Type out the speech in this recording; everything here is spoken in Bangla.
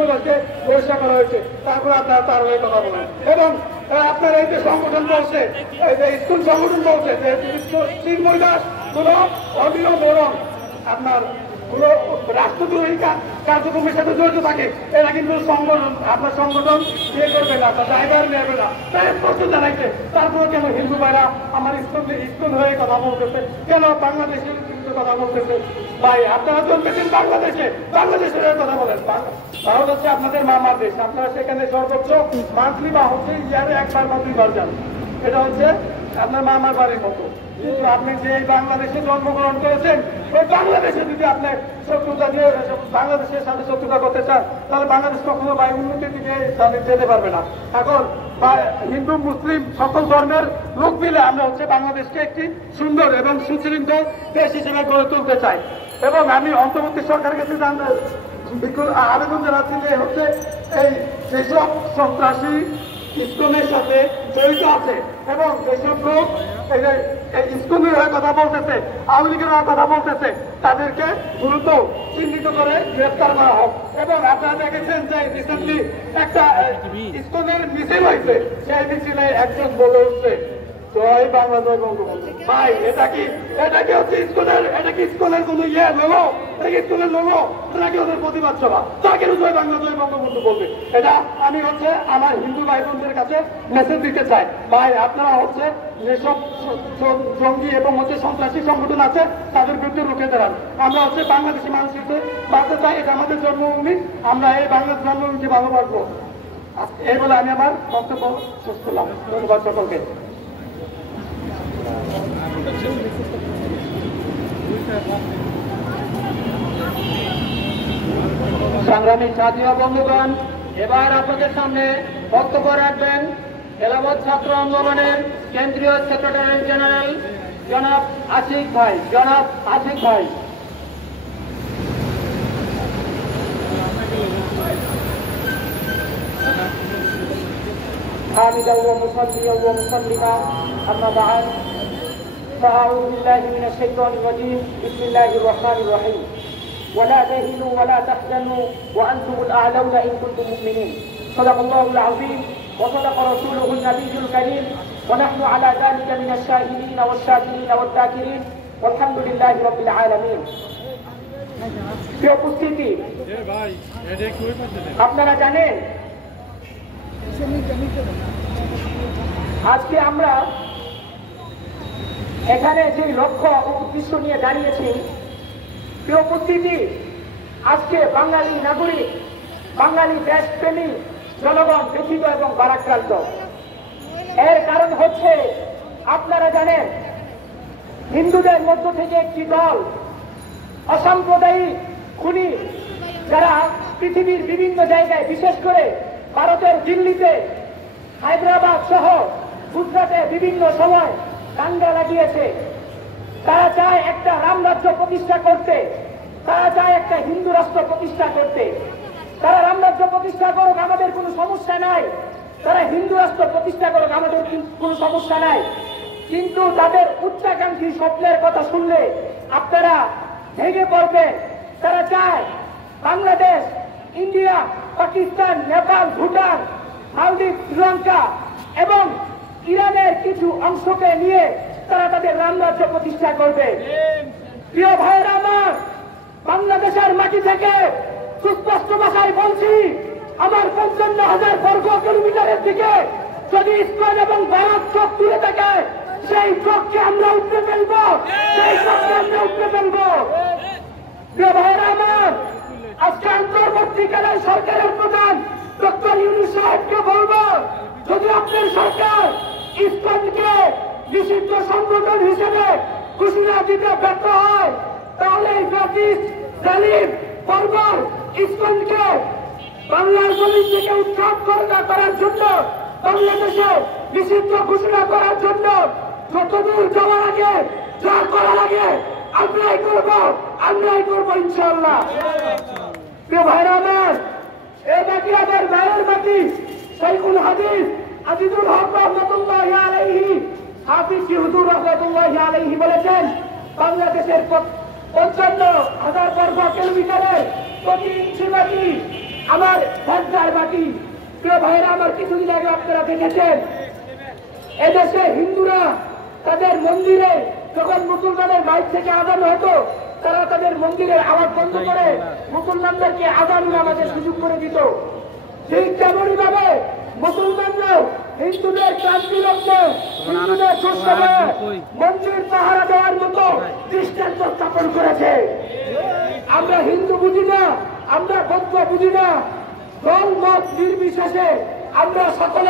মুসলিমদেরকে বহিষ্কার করা হয়েছে, তারপরে আপনারা তার হয়ে কথা বলেন। এবং আপনার এই যে সংগঠন বলছে, এই যে স্কুল সংগঠন বলছে যে চিন্ময় দাস কোন অবিরোধ বরং আপনার কোন রাষ্ট্রদ্রোহী কার্যক্রমের সাথে জড়িত থাকে, এরা কিন্তু সংগঠন আপনার সংগঠন ইয়ে করবে না, ড্রাইভার নেবে না, তাই স্পষ্ট জানাইছে। তারপর কেন হিন্দু ভাইরা আমার স্কুল হয়ে কথা বলতেছে, কেন বাংলাদেশের কথা বলতেছে? ভাই আপনারা জন্মেছেন বাংলাদেশে, বাংলাদেশের কথা বলেন। ভারত হচ্ছে আপনাদের মামার দেশ, আপনারা সেখানে সর্বোচ্চ মান্থলি বা হচ্ছে ইয়ারে একবার বা দুইবার যান, এটা হচ্ছে আপনার মামার বাড়ির মতো। কিন্তু আপনি যে বাংলাদেশে জন্মগ্রহণ করেছেন, ওই বাংলাদেশে যদি আপনি শত্রুতা দিয়ে বাংলাদেশের সাথে শত্রুতা করতে চান, তাহলে বাংলাদেশ কখনো বায়ু উন্নতির দিকে যেতে পারবে না। এখন হিন্দু মুসলিম সকল ধর্মের লোক মিলে আমরা হচ্ছে বাংলাদেশকে একটি সুন্দর এবং সুশৃঙ্খল দেশ হিসেবে গড়ে তুলতে চাই। এবং আমি অন্তর্বর্তী সরকারের কাছে আবেদন জানাচ্ছি যে হচ্ছে এই যেসব সন্ত্রাসী ইসকনের সাথে জড়িত আছে এবং যেসব লোক ইসকনের হয়ে কথা বলতেছে, আওয়ামী লীগের হয়ে কথা বলতেছে, তাদেরকে দ্রুত চিহ্নিত করে গ্রেফতার করা হোক। এবং আপনারা দেখেছেন যে রিসেন্টলি একটা ইসকনের মিছিল হয়েছে, সেই মিছিলে একজন বলে উঠছে জয় বাংলা জয় বঙ্গবন্ধু। ভাই এটা কি হচ্ছে স্কুলের, এটা কি স্কুলের কোন লোগো? এটা কি স্কুলের লোগো নাকি ওদের প্রতিবাদ সভা? তাকে জয় বাংলা জয় বঙ্গবন্ধু বলবে। এটা আমি হচ্ছে আমার হিন্দু ভাই বোনদের কাছে মেসেজ দিতে চাই, ভাই আপনারা হচ্ছে যেসব জঙ্গি এবং হচ্ছে সন্ত্রাসী সংগঠন আছে তাদের বিরুদ্ধে রুখে দাঁড়ান। আমরা হচ্ছে বাংলাদেশি মানুষকে বাঁচতে চাই, এটা আমাদের জন্মভূমি, আমরা এই বাংলাদেশ জন্মভূমিকে ভালোবাসবো। এই বলে আমি আমার বক্তব্য শেষ করলাম। ধন্যবাদ সকলকে। সংগ্রামী সাথী ও বন্ধুগণ, এবার আপনাদের সামনে বক্তব্য রাখবেন এলাহাবাদ ছাত্র আন্দোলনের কেন্দ্রীয় সেক্রেটারি জেনারেল জনাব আশিক ভাই। حامدا ومصليا ومسلما اما بعد فاعوذ بالله من الشيطان الرجيم بسم الله الرحمن الرحيم ولا تهنوا ولا تحزنوا وانتم الاعلون ان كنتم مؤمنين صدق الله العظيم وصدق رسوله النبي الكريم ونحن على ذلك من الشاهدين والشاكرين والذاكرين والحمد لله رب العالمين। প্রিয় উপস্থিতি, আপনারা জানেন আজকে আমরা এখানে যে লক্ষ্য ও উদ্দেশ্য নিয়ে দাঁড়িয়েছি, প্রিয় উপস্থিতি, আজকে বাঙালি নাগরিক, বাঙালি দেশপ্রেমী জনগণ ব্যথিত এবং ভারাক্রান্ত। এর কারণ হচ্ছে আপনারা জানেন হিন্দুদের মধ্য থেকে একটি দল অসাম্প্রদায়িক খুনি, যারা পৃথিবীর বিভিন্ন জায়গায় বিশেষ করে ভারতের দিল্লিতে, হায়দ্রাবাদ সহ গুজরাটে বিভিন্ন সময় দাঙ্গা লাগিয়েছে। তারা চায় একটা রামরাজ্য প্রতিষ্ঠা করতে, তারা চায় একটা হিন্দু রাষ্ট্র প্রতিষ্ঠা করতে। তারা রামরাজ্য প্রতিষ্ঠা করুক, আমাদের কোনো সমস্যা নাই, তারা হিন্দু রাষ্ট্র প্রতিষ্ঠা করুক, আমাদের কোনো সমস্যা নাই। কিন্তু তাদের উচ্চাকাঙ্ক্ষী স্বপ্নের কথা শুনলে আপনারা ভেঙে পড়বেন। তারা চায় বাংলাদেশ, ইন্ডিয়া, পাকিস্তান, নেপাল, ভুটান, মালদ্বীপ, শ্রীলঙ্কা এবং ইরানের কিছু অংশকে নিয়ে তারা তাদের রামরাজ্য প্রতিষ্ঠা করবে। প্রিয় ভাইয়েরা আমার, বাংলাদেশের মাটি থেকে সুস্পষ্ট ভাষায় বলছি, আমার 55,000 বর্গ কিলোমিটারের দিকে যদি ইসলাম এবং ভারত চোখ তুলে থাকে, সেই চোখকে আমরা উঠতে ফেলবো, সেই চোখকে আমরা উঠতে ফেলবো। প্রিয় ভাইয়েরা আমার, আজকে অন্তর্বর্তীকালীন সরকারের প্রধান ডক্টর ইউনূস সাহেবকে বলবো, যদি আপনার সরকার ইসকনকে নিষিদ্ধ সংগঠন হিসেবে ঘোষণা দিতে ব্যর্থ হয়, তাহলে এই ব্রিটিশ জালিম বর্বর ইসকনকে বাংলার জমিন থেকে উৎখাত করার জন্য, বাংলাদেশে নিষিদ্ধ ঘোষণা করার জন্য যতদূর যাওয়ার আগে যা করা লাগে আমরাই করবো ইনশাআল্লাহ। প্রিয় ভাইরা আমার, এই মাটি আমার মায়ের মাটি। শাইখুল হাদিস আজিজুল হক রহমাতুল্লাহি আলাইহি, হাফিজ হুজুর রহমাতুল্লাহি আলাইহি বলেছেন, বাংলাদেশের 55,000 বর্গ কিলোমিটারের প্রতি ইঞ্চি মাটি আমার ভদ্রার বাটি। প্রিয় ভাইরা আমার, কিছুদিন আগে আপনারা দেখেছেন এদেশে হিন্দুরা তাদের মন্দিরে যখন মুসলমানের মাইক থেকে আজান হতো, তারা তাদের মন্দিরের আওয়াজ বন্ধ করে মুসলমানদেরকে আজান নামাজের সুযোগ করে দিত। ঠিক তেমনই ভাবে মুসলমানরাও হিন্দুদের ক্রান্তি লগ্নে, হিন্দুদের সুস্থভাবে মন্দির পাহারা দেওয়ার মতো দৃষ্টান্ত স্থাপন করেছে। আমরা হিন্দু বুঝি না, আমরা বৌদ্ধ বুঝি না, দল মত নির্বিশেষে আমরা সকলে